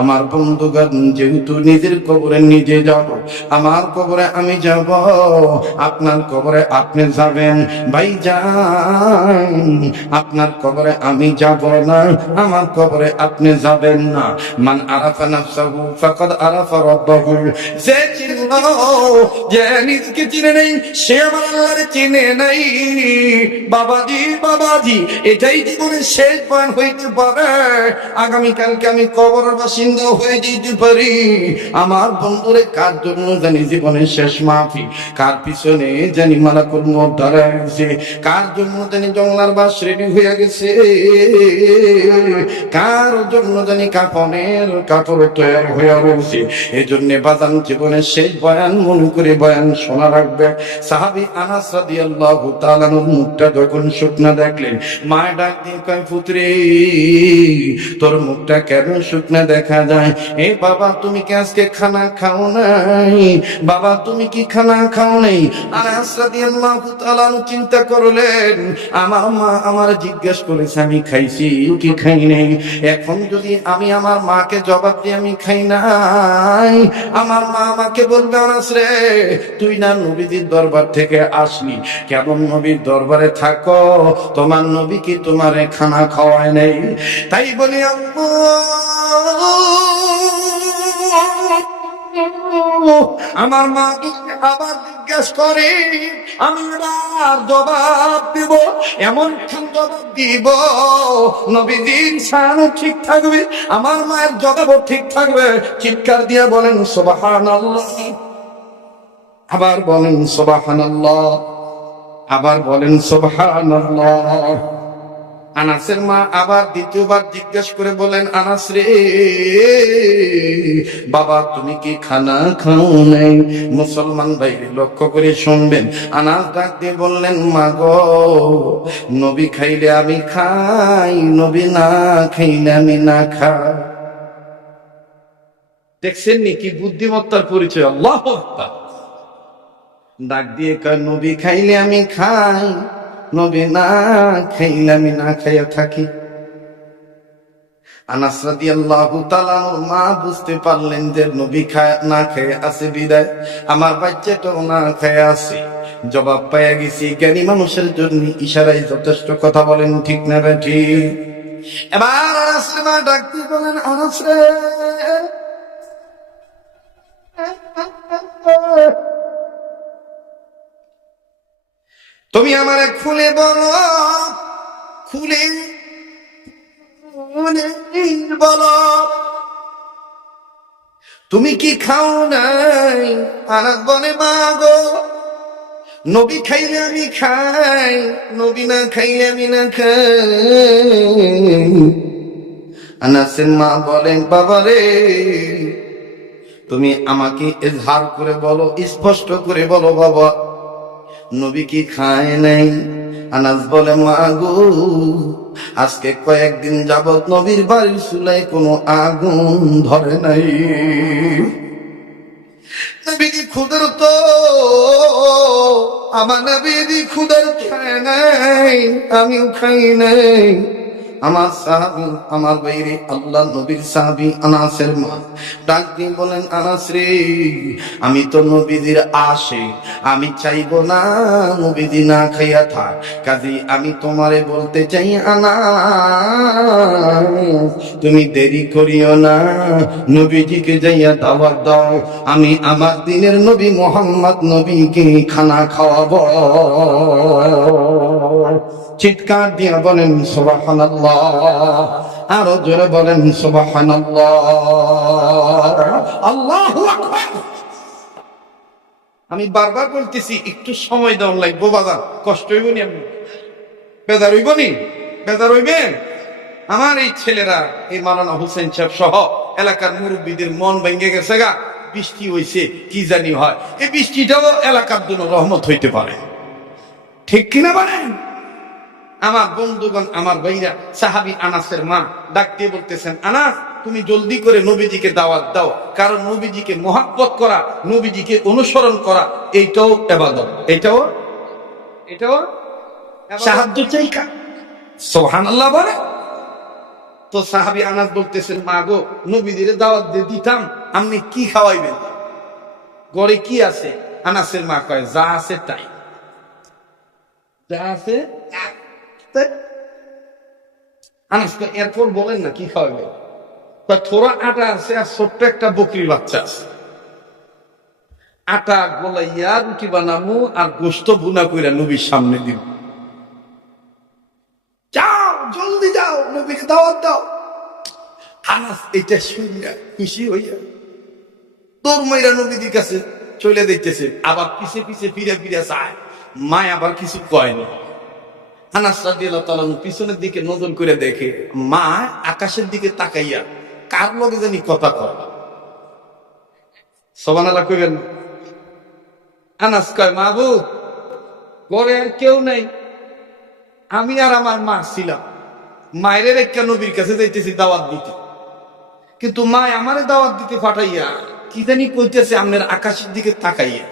আমার বন্ধুগণ, যেহেতু নিজের কবরে নিজে যাব, আমার কবরে আমি যাব, আপনার কবরে আপনি যাবেন। ভাইজান, আপনার কবরে আমি যাব না, আমার কবরে আপনি যাবেন না। মান আরাফা নাফসাহু ফাকাদ আরাফা রাব্বাহু। যে চিনলো, যে নিজকে চিনে নেই, সে আমার আল্লাহরে চিনে নাই। বাবাজি, বাবাজি, এটাই জীবনের শেষ বয়ান হইতে পারে। আগামীকালকে আমি কবরের বাসিন্দা হয়ে যেতে পারি। আমার বন্ধুরে, কার জন্য জানি জীবনের শেষ মাহফিল, কার পিছনে জানি মালাকুল মউত দাঁড়াইছে, কার জন্য জানি জংলার বাস রেডি হয়ে গেছে, কার জন্য জানি কাফনের কাপড় তৈরি হয়ে রয়েছে। এই জন্য বাজান, জীবনের শেষ বয়ান মনে করে বয়ান শোনা রাখবে। সাহাবী আনাস রাদিয়াল্লাহু তাআলা মুখটা যখন শুকনা দেখলেন, মা ডাক দিয়ে কয়, পুত্রে, তোর মুখটা কেন শুকনা দেখা যায়? এ বাবা, তুমি কি আজকে খানা খাও নাই? বাবা, তুমি কি খানা খাও নাই? আনাস রাদিয়াল্লাহু তাআলা চিন্তা করলেন, আমার মা আমার জিজ্ঞেস করেছে আমি খাইছি কি খাই নাই। এখন যদি আমি আমার মাকে জবাব দিয়ে আমি খাই নাই, আমার মা আমাকে বলবে, আনাস রে, তুই না নবীজির দরবার থেকে আসলি, কেমন নবীর দরবারে থাকো, তোমার নবী কি তোমারে খানা খাওয়ায় নাই? তাই বলি আমার মা আবার জিজ্ঞেস করে, আমি আর জবাব দিব, এমন জবাব দিব নবীজির শানও ঠিক থাকবে, আমার মায়ের জবাবও ঠিক থাকবে। চিৎকার দিয়ে বলেন সুবহানাল্লাহ, আবার বলেন সুবহানাল্লাহ, আবার বলেন সুবহানাল্লাহ। আনাসের মা আবার দ্বিতীয়বার জিজ্ঞেস করে বলেন, আনাস রে, বাবা তুমি কি খানা খাও নাই? মুসলমান ভাই লক্ষ্য করে শুনবেন। আনাস ডাক দিয়ে বললেন, মা গো, নবী খাইলে আমি খাই, নবী না খাইলে আমি না খাই। দেখছেন নি কি বুদ্ধিমত্তার পরিচয়? আল্লাহু আকবার। ডাক দিয়ে কয়, নবী খাইলে আমি খাই, নবী না খাইলে আমি না খাইয়া থাকি। আনাস রাদিয়াল্লাহু তাআলা মা বুঝতে পারলেন যে নবী না খেয়ে আছে বিদায় আমার বাচ্চাটাও না খেয়ে আছে। জবাব পাইয়া গেছি। জ্ঞানী মানুষের জন্য ইশারায় যথেষ্ট কথা বলেন, ঠিক না বেঠি? এবার আনাস মা ডাকতে বলেন, আনাস রে, তুমি আমারে খুলে বলো, খুলে বলো, তুমি কি খাও নাই? আনাস বলে, মা গো, নবী খাইলে আমি খাই, নবী না খাইলে আমি না খাই। আনাসের মা বলেন, বাবা রে, তুমি আমাকে ইজহার করে বলো, স্পষ্ট করে বলো, বাবা নবী কি খায় নাই? আনাস বলে, মা গো, আজকে কয়েকদিন যাবত নবীর বাড়ির চুলায় কোনো আগুন ধরে নাই। নবী কি ক্ষুধার্ত? আমার নবী ক্ষুধার্ত খায় নাই, আমিও খাই নাই। আমার সাহাবী, আমার বাইরে আল্লাহ নবীর সাহাবী আনাসের মা ডাক দিয়ে বলেন, আনাস রে, আমি তো নবীজির আশিক, আমি চাইবো না নবীজি না খাইয়া থাক। কাজী আমি তোমারে বলতে চাই, আনাস, তুমি দেরি করিও না, নবীজিকে যাইয়া দাওয়াত দাও, আমি আমার দিনের নবী মুহাম্মদ নবীকে খানা খাওয়াবো। চিৎকার দিয়ে বলেন সুবহানাল্লাহ, আরো জোরে বলেন সুবহানাল্লাহ, আল্লাহু আকবার। আমি বারবার বলতেছি, একটু সময় দেওয়ার লাগবো বাবা, কষ্ট হইব নি? আপনি বেজার হইব নি? বেজার হইবেন? আমার এই ছেলেরা, এই মাওলানা হোসেন সাহেব সহ এলাকার মুরব্বীদের মন ভেঙে গেছে গা, বৃষ্টি হইছে কি জানি হয়, এই বৃষ্টিটাও এলাকার জন্য রহমত হইতে পারে, ঠিক কিনা বলেন? আমার বন্ধুগণ, আমার ভাইরা, সাহাবী আনাসের মা ডাক দিয়ে বলতেছেন, আনাস তুমি জলদি করে নবীজিকে দাওয়াত দাও, কারণ নবীজিকে মহব্বত করা, নবীজিকে অনুসরণ করা, এইটাও ইবাদত, এটাও সাহায্য চাই। সুবহানাল্লাহ বলে। তো সাহাবী আনাস বলতেছেন, মা গো, নবীদের দাওয়াত দিয়ে দিতাম, আপনি কি খাওয়াইবেন, ঘরে কি আছে? আনাসের মা কয়, যা আছে তাই, যা আছে তাই। আনাস কয়, এরপর বলেন না কি খাওয়াইবেন? থোড়া আটা আছে আর ছোট্ট একটা বকরির বাচ্চা আছে, আটা গলাইয়া রুটি বানামু আর গোস্ত ভুনা কইরা নবীর সামনে দিব। যাও, জলদি যাও, নবীকে দাওয়াত দাও। আনাস এটা শুনিয়া খুশি হইয়া দৌড় মাইরা নবীদের কাছে চলে দিতেছে, আবার পিছে পিছে ফিরে ফিরে যায়। মায় আবার কিছু কয়নি। আনাস রাদিয়াল্লাহু তাআলা পিছনের দিকে নজর করে দেখে মা আকাশের দিকে তাকাইয়া কার লগে জানি কথা কয়। সুবহানাল্লাহ কইবেন। আনাস কয়, মাহবুব, ঘরে আর কেউ নেই, আমি আর আমার মা ছিলাম, মায়ের একটা নবীর কাছে যাইতেছি দাওয়াত দিতে, কিন্তু মা আমারে দাওয়াত দিতে পাঠাইয়া কি জানি কইতেছে আপনার আকাশের দিকে তাকাইয়া।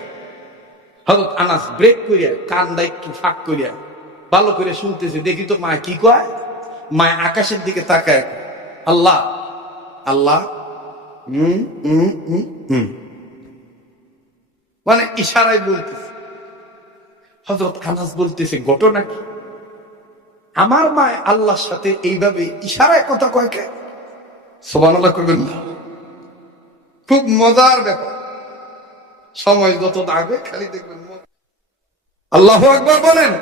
হযরত আনাস ব্রেক করিয়া কানটা একটু ফাঁক করিয়া ভালো করে শুনতেছে, দেখি তো মা কি কয়। মা আকাশের দিকে তাকায়, আল্লাহ আল্লাহ, মানে ইশারায় বলতেছে। হযরত আনাস বলতেছে, ঘটনা কি? আমার মা আল্লাহর সাথে এইভাবে ইশারায় কথা কয় কে? সুবহানাল্লাহ করবেন না? খুব মজার ব্যাপার। সময় যত লাগবে খালি দেখবেন। আল্লাহু আকবার বলেন।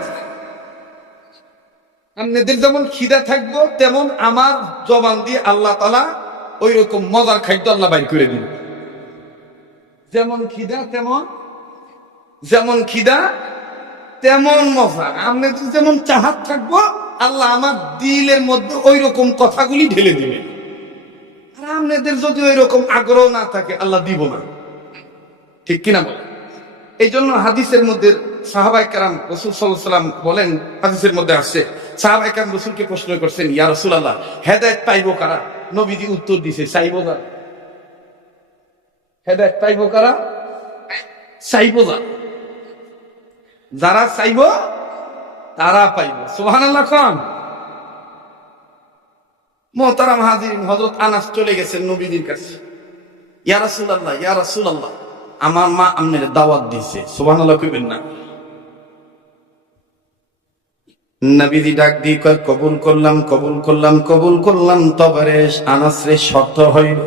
আপনাদের যেমন খিদা থাকবো, তেমন আমার জবান দিয়ে আল্লাহ তাআলা ওই রকম মজার খাদ্য আল্লাহ বাইর করে দিন। যেমন খিদা তেমন, যেমন খিদা তেমন মজা। আপনাদের যেমন চাহাত থাকবো, আল্লাহ আমার দিলের মধ্যে ওই রকম কথাগুলি ঢেলে দিবে। আর আপনাদের যদি ওই রকম আগ্রহ না থাকে, আল্লাহ দিব না। ঠিক কিনা বলেন? এই জন্য হাদিসের মধ্যে সাহাবায়ে কেরাম রাসূল সাল্লাল্লাহু আলাইহি ওয়াসাল্লাম বলেন, হাদিসের মধ্যে আসছে, সাহাবায়ে কেরাম রাসূলকে প্রশ্ন করছেন, ইয়া রাসূলুল্লাহ, হেদায়েত পাইবো কারা? নবীজি উত্তর দিয়েছে, চাইবো যারা। হেদায়েত পাইবো কারা? চাইবো যারা। যারা চাইবো তারা পাইবো। সুবহানাল্লাহ খান। মুহতারাম হাজিরিন, হযরত আনাস চলে গেছেন নবীজির কাছে। ইয়া রাসূলুল্লাহ, ইয়া রাসূলুল্লাহ, আমার মা আপনার দাওয়াত দিয়েছে। সুবহানাল্লাহ কইবেন না? নবীজি ডাক দিয়ে কয়, কবুল করলাম, কবুল করলাম, কবুল করলাম। তবে রে আনাস রে, শর্ত হইল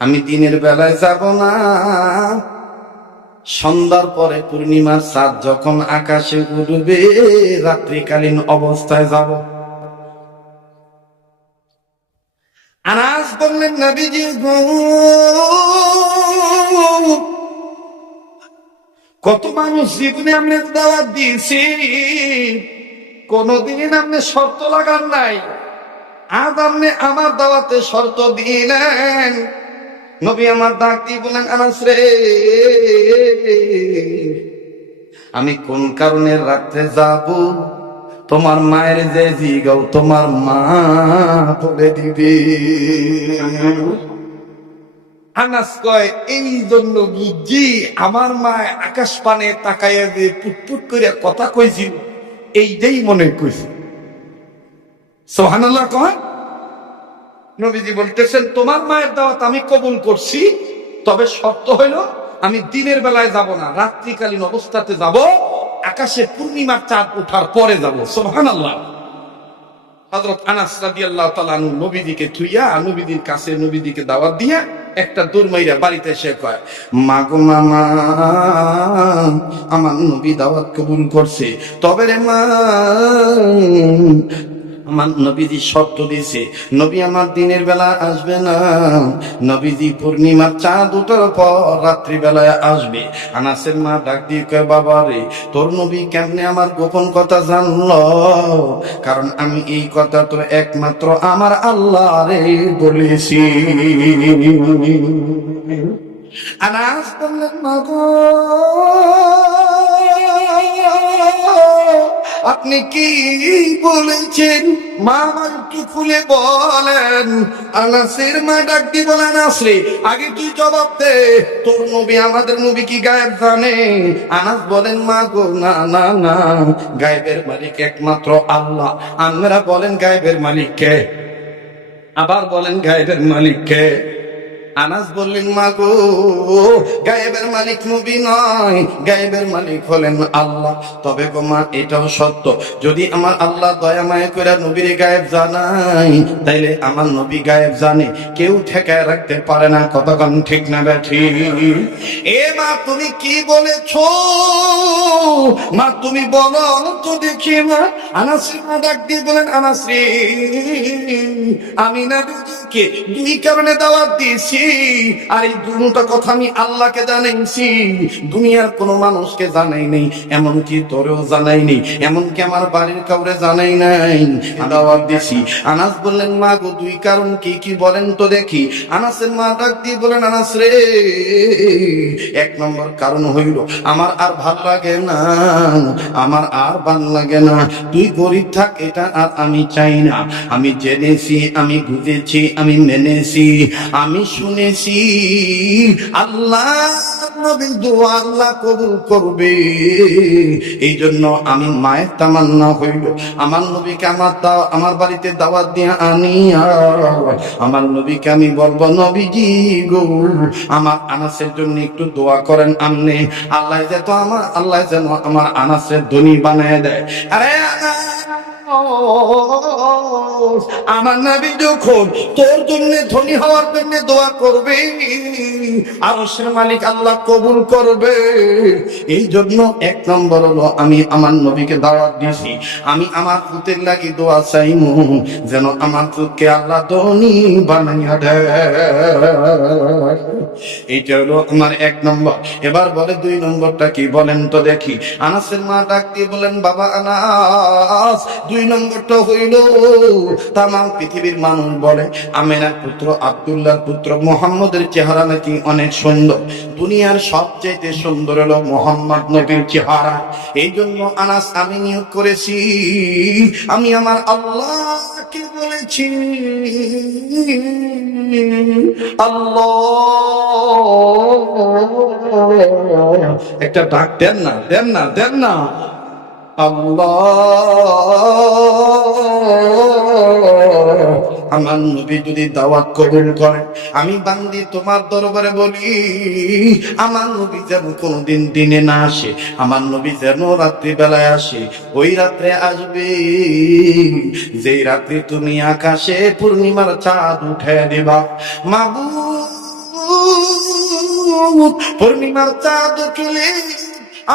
আমি দিনের বেলায় যাব না, সন্ধ্যার পরে পূর্ণিমার চাঁদ যখন আকাশে উঠবে রাত্রিকালীন অবস্থায় যাব। আনাস বললেন, নবীজি কত মানুষ জীবনে আপনি দাওয়াত দিয়েছি, কোনদিন আপনি শর্ত লাগান নাই, আজ আপনি আমার দাওয়াতে শর্ত দিলেন। নবী আমার ডাক দিয়ে বলেন, আনাস রে, আমি কোন কারণে রাত্রে যাব তোমার মায়ের যে জিগাও তোমার মা বলে দিবে। আনাস কয়, এই জন্য বুঝছি আমার মা আকাশ পানে তাকাইয়া যে পুটপুট করে কথা কইছিল, এইটাই মনে কইছে। সুবহানাল্লাহ কয়। নবীজি বলতেছেন, তোমার মায়ের দাওয়াত আমি কবুল করছি, তবে শর্ত হইল আমি দিনের বেলায় যাব না, রাত্রিকালীন অবস্থাতে যাব, আকাশে পূর্ণিমার চাঁদ ওঠার পরে যাব। সুবহানাল্লাহ। হযরত আনাস রাদিয়াল্লাহু তাআলা আনহু নবীজিকে থুইয়া নবীজির কাছে নবীজিকে দাওয়াত দিয়া একটা দৌড় মাইরা বাড়িতে এসে কয়, মা গো মামা, আমার নবী দাওয়াত কবুল করছে, তবে রে মা আমার নবীজি শর্ত দিয়েছে, নবী আমার দিনের বেলা আসবে না, নবীজি পূর্ণিমার চাঁদ ওঠার পর রাত্রি বেলায় আসবে। আনাসের মা ডাক দিয়ে কয়, বাবা রে, তোর নবী কেমনে আমার গোপন কথা জানলো? কারণ আমি এই কথা তো একমাত্র আমার আল্লাহ রে বলেছি। আনাস বললেন, মা গো, আপনি কি বলেছেন? মা একটু খুলে বলেন। আনাসের মা ডাক দিয়ে বলেন, আনাস রে, আগে তুই জবাব দে, তোর নবী আমাদের নবী কি গায়েব জানে? আনাস বলেন, মা গো, না না না, গায়েবের মালিক একমাত্র আল্লাহ। আপনারা বলেন গায়েবের মালিক কে? আবার বলেন গায়েবের মালিককে? আনাস বললেন, মা গো, গায়েবের মালিক নবী নয়, গায়েবের মালিক হলেন আল্লাহ। তবে গো মা, এটাও সত্য, যদি আমার আল্লাহ দয়া মায়া করে নবীর গায়েব জানাই, তাইলে আমার নবী গায়েব জানে, কেউ ঠেকায় রাখতে পারে না। কতক্ষণ ঠিক না ঠিক? এ মা, তুমি কি বলেছো? মা তুমি বলো তো দেখি। মা, আনাসের মা ডাক দিয়ে বলেন, আনাস রে, আমি নবীকে দুই কারণে দাওয়াত দিয়েছি, আর এই দুটো কথা আমি আল্লাহকে জানাইছি, দুনিয়ার কোন মানুষকে জানাই নেই, এমনকি তোরেও জানাই নেই, এমনকি আমার বাড়ির কাউরে জানাই নাই, দাওয়াত দিয়েছি। আনাস বললেন, মা গো, দুই কারণ কি কি বলেন তো দেখি। আনাসের মা ডাক দিয়ে বলেন, আনাস রে, এক নম্বর কারণ হইল আমার আর ভাল লাগে না, আমার আর ভাল লাগে না তুই গরিব থাক, এটা আর আমি চাই না। আমি জেনেছি, আমি বুঝেছি, আমি মেনেছি, আমি শুনেছি আল্লাহ নবীর দোয়া আল্লাহ কবুল করবে। এই জন্য আমি মায়ের তামান্না হইল আমার নবীকে আমার বাড়িতে দাওয়াত দিয়ে আনিয়া আমার নবীকে আমি বলবো, নবীজি গো, আমার আনাসের জন্য একটু দোয়া করেন। আমনে আল্লাহ যেন আমার আনাসের ধনী বানায় দেয়। আরে আমার নবী যখন তোর জন্য ধনী হওয়ার জন্য দোয়া করবে, আরশের মালিক আল্লাহ কবুল করবে। এই জন্য এক নম্বর হলো আমি আমার নবীকে দাওয়াত দিয়েছি, আমি আমার পুতের লাগি দোয়া চাইমু যেন আমার পুতকে আল্লাহ ধনী বানাইয়া দেয়। এইটা হলো আমার এক নম্বর। এবার বলে দুই নম্বরটা কি বলেন তো দেখি। আনাসের মা ডাক দিয়ে বলেন, বাবা আনাস, দুই নম্বরটা হইল তামাম পৃথিবীর মানুষ বলে আমেনার পুত্র আব্দুল্লাহর পুত্র মুহাম্মদের চেহারা নাকি অনেক সুন্দর, দুনিয়ার সবচেয়ে সুন্দর হলো মুহাম্মদ নবীর চেহারা। এই জন্য আনাস আমি নিয়োগ করেছি, আমি আমার আল্লাহকে বলেছি, আল্লাহ একটা ডাক দেন না, দেন না, দেন না। আল্লাহ, আমার নবী যদি দাওয়াত কবুল করে, আমি বান্দি তোমার দরবারে বলি, আমার নবী যেন কোনদিন দিনে না আসে, আমার নবী যেন রাত্রি বেলায় আসে। ওই রাত্রে আসবে যেই রাত্রি তুমি আকাশে পূর্ণিমার চাঁদ উঠে দেবা। মাবুদ, পূর্ণিমার চাঁদ উঠলে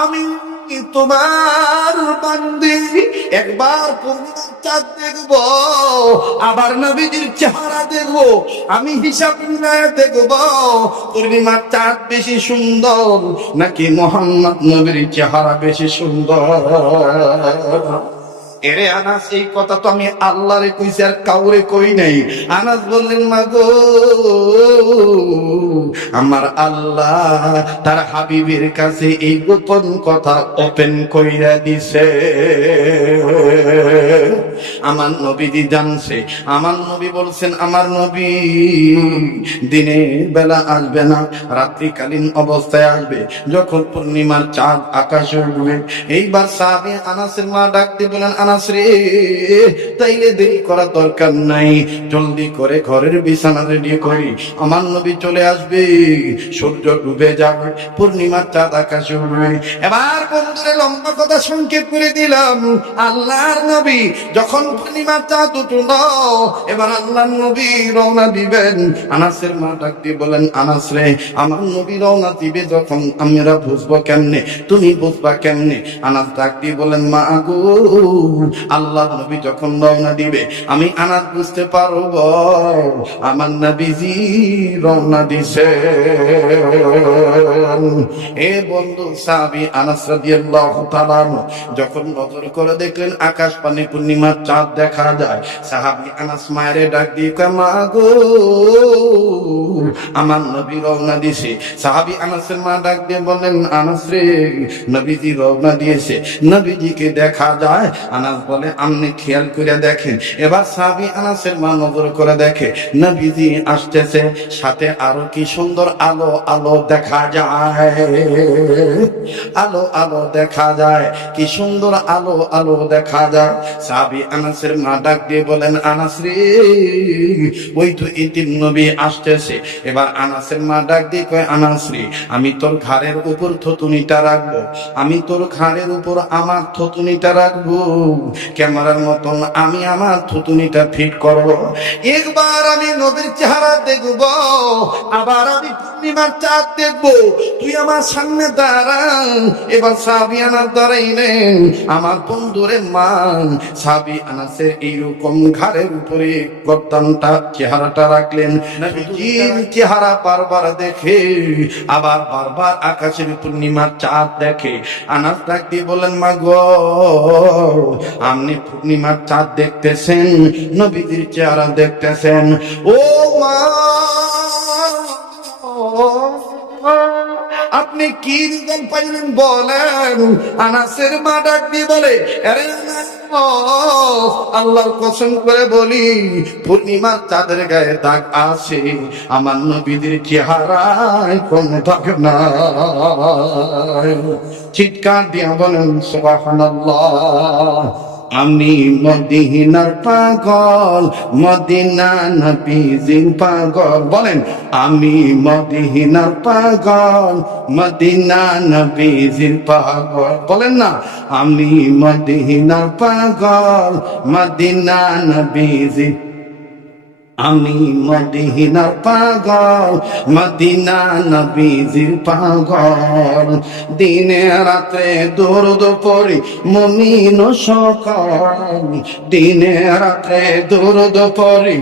আমি তোমার বান্দি একবার পূর্ণিমার চাঁদ দেখবো, আবার নবীজির চেহারা দেখবো, আমি হিসাব মিলায় দেখবো পূর্ণিমার চাঁদ বেশি সুন্দর নাকি মুহাম্মদ নবীর চেহারা বেশি সুন্দর। এরে আনাস, এই কথা তো আমি আল্লাহরে কইছি, আর কাউরে কই নাই। আনাস বললেন, মা গো, আমার আল্লাহ তার হাবিবের কাছে এই গোপন কথা ওপেন কইরা দিছে। আমার নবীজি জানছে, আমার নবী বলছেন, আমার নবী দিনের বেলা আসবে না, রাত্রিকালীন অবস্থায় আসবে, যখন পূর্ণিমার চাঁদ আকাশে উঠবে। এইবার সাহাবী আনাসের মা ডাক দিয়ে বলেন, আনাস রে, তাইলে দেরি করার দরকার নাই, জলদি করে ঘরের বিছানা রেডি করি, আমার নবী চলে আসবে, সূর্য ডুবে যাবে, পূর্ণিমার চাঁদ আকাশে উঠবে। এবার বন্ধুরে লম্বা কথা সংক্ষেপ করে দিলাম, আল্লাহর নবী যখন পূর্ণিমার চাঁদ উঠল, এবার আল্লাহর নবী রওনা দিবেন। আনাসের মা ডাক দিয়ে বলেন, আনাস রে, আমার নবী রওনা দিবে যখন আমরা বুঝবো কেমনে, তুমি বুঝবা কেমনে? আনাস ডাক দিয়ে বলেন, মা গো, আল্লাহর নবী যখন রওনা দিবে আমি আনাস বুঝতে পারবো আমার নবীজি রওনা দিছে। এ বন্ধু, সাহাবী আনাস রাদিয়াল্লাহু তাআলা যখন নজর করে দেখলেন আকাশ পানে পূর্ণিমার চাঁদ দেখা যায়, সাহাবী আনাস মায়ের ডাক দিয়ে কয়, মা গো, আমার নবী রওনা দিয়েছে। সাহাবী আনাসের মা ডাক দিয়ে বলেন, আনাস রে, নবীজি রওনা দিয়েছে, নবীজিকে দেখা যায়। আনাস বলে, আপনি খেয়াল করে দেখেন। এবার সাহাবী আনাসের মা নজর করে দেখে, নবীজি আসতেছে, সাথে আরো কি সুন্দর আলো আলো দেখা যায়, আলো আলো দেখা যায়, কি সুন্দর আলো আলো দেখা যায়। সাহাবী আনাসের মা ডাক দিয়ে বলেন, আনাস রে, ওই তো ইতিম নবী আসতেছে। এবার আনাসের মা ডাক দিয়ে কয়, আনাস রে, আমি তোর ঘাড়ের উপর থুতুনিটা রাখবো, আমি তোর ঘাড়ের উপর আমার থুতুনিটা রাখবো, ক্যামেরার মতন আমি আমার থুতুনিটা ফিট করবো। একবার আমি নবীর চেহারা দেখবো, আবার আমি পূর্ণিমার চাঁদ দেখবো, তুই আমার সামনে দাঁড়া। এবার সাহাবী আনাস দাঁড়াইলেন, আমার বন্ধুরে মান সাহাবী আনাসের এইরকম ঘাড়ের উপরে গর্দানটা চেহারাটা রাখলেন। নবীজির চেহারা বারবার দেখে, আবার বারবার আকাশের পূর্ণিমার চাঁদ দেখে। আনাস ডাক দিয়ে বলেন, মা গো, আপনি পূর্ণিমার চাঁদ দেখতেছেন, নবীজির চেহারা দেখতেছেন। ও মা, আপনি কি রিজাল্ট পাইলেন বলেন? আনাসের মা ডাক দিয়ে বলে, আরে আল্লাহর কসম করে বলি, পূর্ণিমার চাঁদের গায়ে দাগ আছে, আমার নবীদের চেহারায় কোন দাগ নাই। চিৎকার দিয়া বলেন সুবহানাল্লাহ। আমি মদিনার পাগল, মদিনা নবীজির পাগল। বলেন, আমি মদিনার পাগল, মদিনা নবীজির পাগল। বলেন না, আমি মদিনার পাগল, মদিনা নবীজির, আমি মদিনার পাগল, মদিনা নবীজির পাগল। দিনে রাতে দরুদ পড়ি মুমিন সকল, দিনে রাতে দরুদ পড়ি,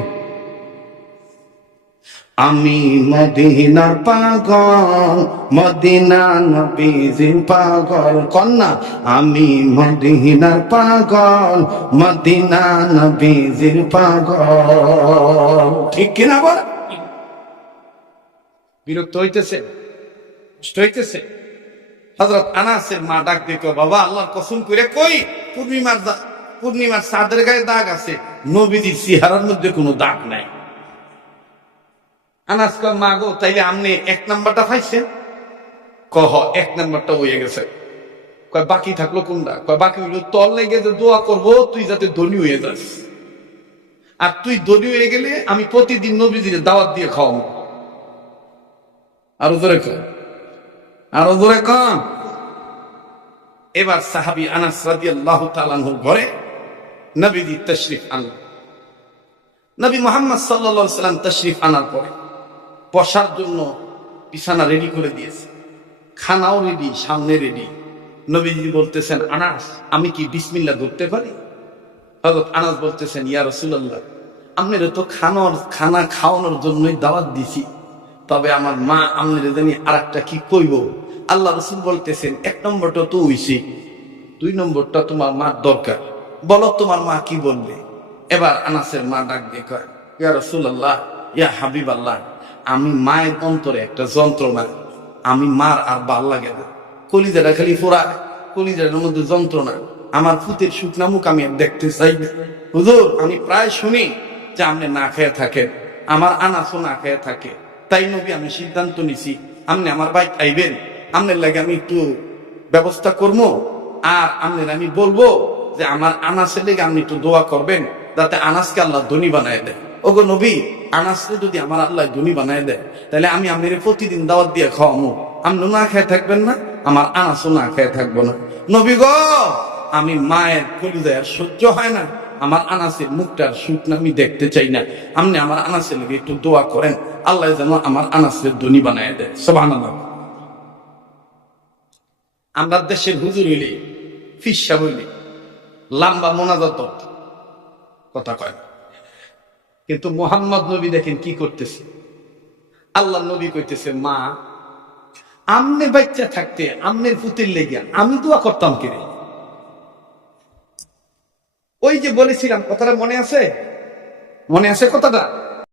আমি মদিনার পাগল, মদিনা নবীজির পাগল। কন্যা, আমি মদিনার পাগল, মদিনা নবীজির পাগল। ঠিক কিনা বল? বিরক্ত হইতেছে, কষ্ট হইতেছে? হযরত আনাসের মা ডাক দিয়ে কয়, বাবা, আল্লাহর কসম করে কই, পূর্ণিমার চাঁদের গায়ে দাগ আছে, নবীজির চেহারার মধ্যে কোনো দাগ নাই। আনাস কয়, মা গো, তাইলে আপনি এক নাম্বারটা পাইছেন? কহ, এক নাম্বারটা হয়ে গেছে। কয়, বাকি থাকলো কোনটা? কয়, বাকি হইলো তোর লেগে যে দোয়া করবো তুই যাতে ধনী হয়ে যাস, আর তুই ধনী হয়ে গেলে আমি প্রতিদিন নবীজির দাওয়াত দিয়ে খাওয়াবো। আরো জোরে কন, আরো জোরে কন। এবার সাহাবী আনাস রাদিয়াল্লাহু তাআলা আনহুর ঘরে নবীজি তাশরীফ আনলেন। নবী মুহাম্মদ সাল্লাল্লাহু আলাইহি ওয়াসাল্লাম তাশরীফ আনার পরে বসার জন্য বিছানা রেডি করে দিয়েছে, খানাও রেডি, সামনে রেডি। নবীজি বলতেছেন, আনাস, আমি কি বিসমিল্লাহ ধরতে পারি? হযরত আনাস বলতেছেন, ইয়া রাসূলুল্লাহ, আপনারা তো খানা খাওয়ানোর জন্যই দাওয়াত দিছি, তবে আমার মা আপনারা জানি আরেকটা কি কইব। আল্লাহ রাসূল বলতেছেন, এক নম্বরটা তো হইছে, দুই নম্বরটা তোমার মার দরকার, বলো তোমার মা কি বলবে। এবার আনাসের মা ডাক দিয়ে কয়, ইয়া রাসূলুল্লাহ, ইয়া হাবিবাল্লাহ, আমি মায়ের অন্তরে একটা যন্ত্রণা, আমি মার আর ভাল লাগে না, কলিজাটা খালি ফোড়ায়, কলিজাটার মধ্যে যন্ত্রণা, আমার ফুতের শুকনা মুখ আমি দেখতে চাই না। হুজুর, আমি প্রায় শুনি যে আপনি না খেয়ে থাকেন, আমার আনাসও না খেয়ে থাকে, তাই নবী আমি সিদ্ধান্ত নিছি আপনি আমার বাইক আইবেন, আপনার লাগে আমি একটু ব্যবস্থা করবো, আর আপনার আমি বলবো যে আমার আনাসের লেগে আপনি একটু দোয়া করবেন যাতে আনাসকে আল্লাহ ধনী বানায় দেয়। ওগো নবী, আনাসকে যদি আমার আল্লাহ ধনী বানায় দেয়, তাহলে আমি আপনার প্রতিদিন দাওয়াত দিয়ে খাওয়াবো, আপনি না খেয়ে থাকবেন না, আমার আনাসও না খেয়ে থাকবো না। নবী গো, আমি মায়ের কলিজায় সহ্য হয় না, আমার আনাসের মুখটার শুকনা আমি দেখতে চাই না, আপনি আমার আনাসের লেগে একটু দোয়া করেন, আল্লাহ যেন আমার আনাসের ধনী বানায় দেয়। সুবহানাল্লাহ। আমরা দেশের হুজুর হইলে, ফিসা হইলে লম্বা মোনাজাত কথা কয়, কিন্তু মুহাম্মদ নবী দেখেন কি করতেছে। আল্লাহ নবী কইতেছে, মা, আমনে বাচ্চা থাকতে আমনের পুতের লেগে আমি দোয়া করতাম কিরে। ওই যে বলেছিলাম কথাটা মনে আছে? মনে আছে কথাটা?